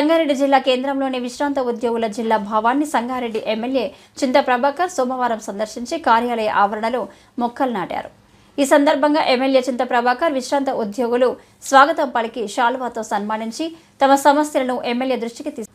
సంగారెడ్డి జిల్లా కేంద్రంలోని విశ్రాంత ఉద్యోగుల జిల్లా భావాన్ని సంగారెడ్డి ఎమ్మెల్యే చింత ప్రభాకర్ సోమవారం సందర్శించి కార్యాలయ ఆవరణలో మొక్కలు నాటారు. ఈ సందర్భంగా ఎమ్మెల్యే చింత ప్రభాకర్ విశ్రాంత ఉద్యోగులు స్వాగతం పలికి షాల్వాతో సన్మానించి తమ సమస్యలను ఎమ్మెల్యే దృష్టికి తీసుకు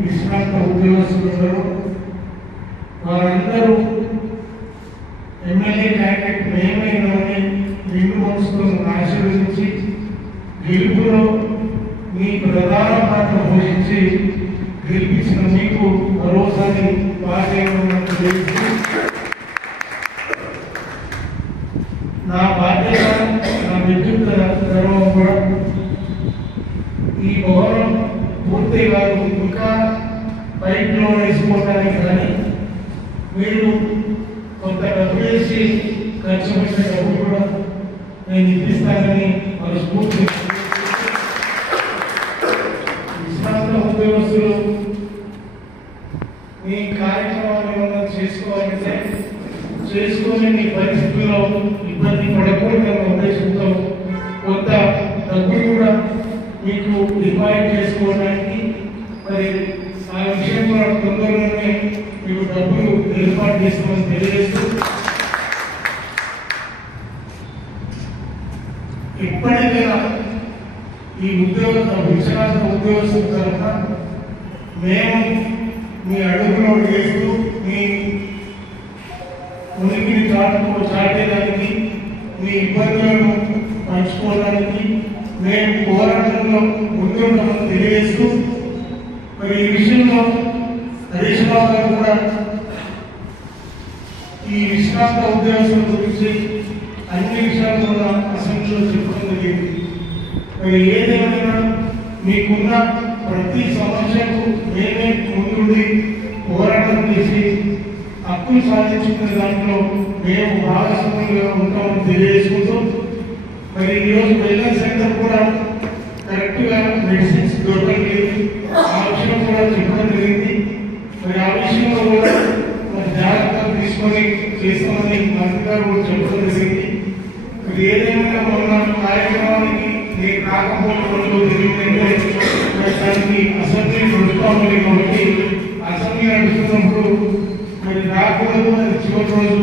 విశ్రాంత ఉద్యోగస్తులందరూ వారందరూ ఎమ్మెల్యే క్యాండిడేట్ మేమైనామని రెండు మనసుతో ఆశీర్వదించి గెలుపులో మీ ప్రధాన పాత్ర పోషించి గెలిపించిన మీకు మరోసారి బాధ్యత నా బాధ్యత నా విద్యుత్ గర్వం కూడా పూర్తిగా పూర్తి ఇంకా పైప్లో వేసుకోవడానికి కానీ మీరు కొంత డబ్బు వేసి ఖర్చు పెట్టిన డబ్బు కూడా నేను ఇప్పిస్తానని మనస్ఫూర్తి విశ్రాంత ఉద్యోగస్తులు మీ కార్యక్రమాలు ఏమైనా చేసుకోవాలంటే చేసుకునే మీ పరిస్థితుల్లో ఇబ్బంది పడకూడదు ఆ విషయంలో తొందరలోనే మీకు డబ్బులు ఏర్పాటు చేస్తామని తెలియజేస్తూ ఎప్పటికైనా ఈ ఉద్యోగ విశ్రాంత ఉద్యోగస్తుల తరఫున మేము మీ అడుగులో చేస్తూ మీ ఉనికిని చాటుకో చాటేదానికి మీ ఇబ్బందులను పంచుకోవడానికి మేము పోరాటంలో ముందుంటామని తెలియజేస్తూ మరి ఈ విషయంలో హరీష్ బాబు గారు కూడా ఈ విశ్రాంత ఉద్యోగస్తుల గురించి అన్ని విషయాలు కూడా అసెంబ్లీలో చెప్పడం జరిగింది. మరి ఏదేమైనా మీకున్న ప్రతి సమస్యకు మేమే ముందుండి పోరాటం చేసి హక్కులు సాధించుకునే దాంట్లో మేము భాగస్వామ్యంగా ఉంటామని తెలియజేసుకుంటూ మరి ఈరోజు వెల్నెస్ సెంటర్ కూడా కరెక్ట్గా మెడిసిన్స్ దొరకలేదు ఆ విషయం కూడా చెప్పడం జరిగింది మరి ఆ విషయంలో కూడా మరి జాగ్రత్తలు తీసుకొని చేస్తామని మంత్రి గారు కూడా చెప్పడం జరిగింది మరి ఏదైనా మొన్న కార్యక్రమానికి నేను రాకపోవడంలో జరిగిందంటే దానికి అసెంబ్లీ నడుచుకోవాలి కాబట్టి అసెంబ్లీ నడుస్తున్నప్పుడు మరి రాకూడదు అని చివరి రోజు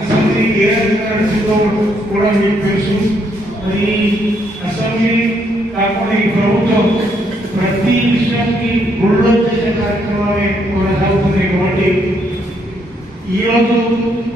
అసెంబ్లీ ఏ రకంగా నడుస్తుందో కూడా మీకు గుళ్ళో చేసే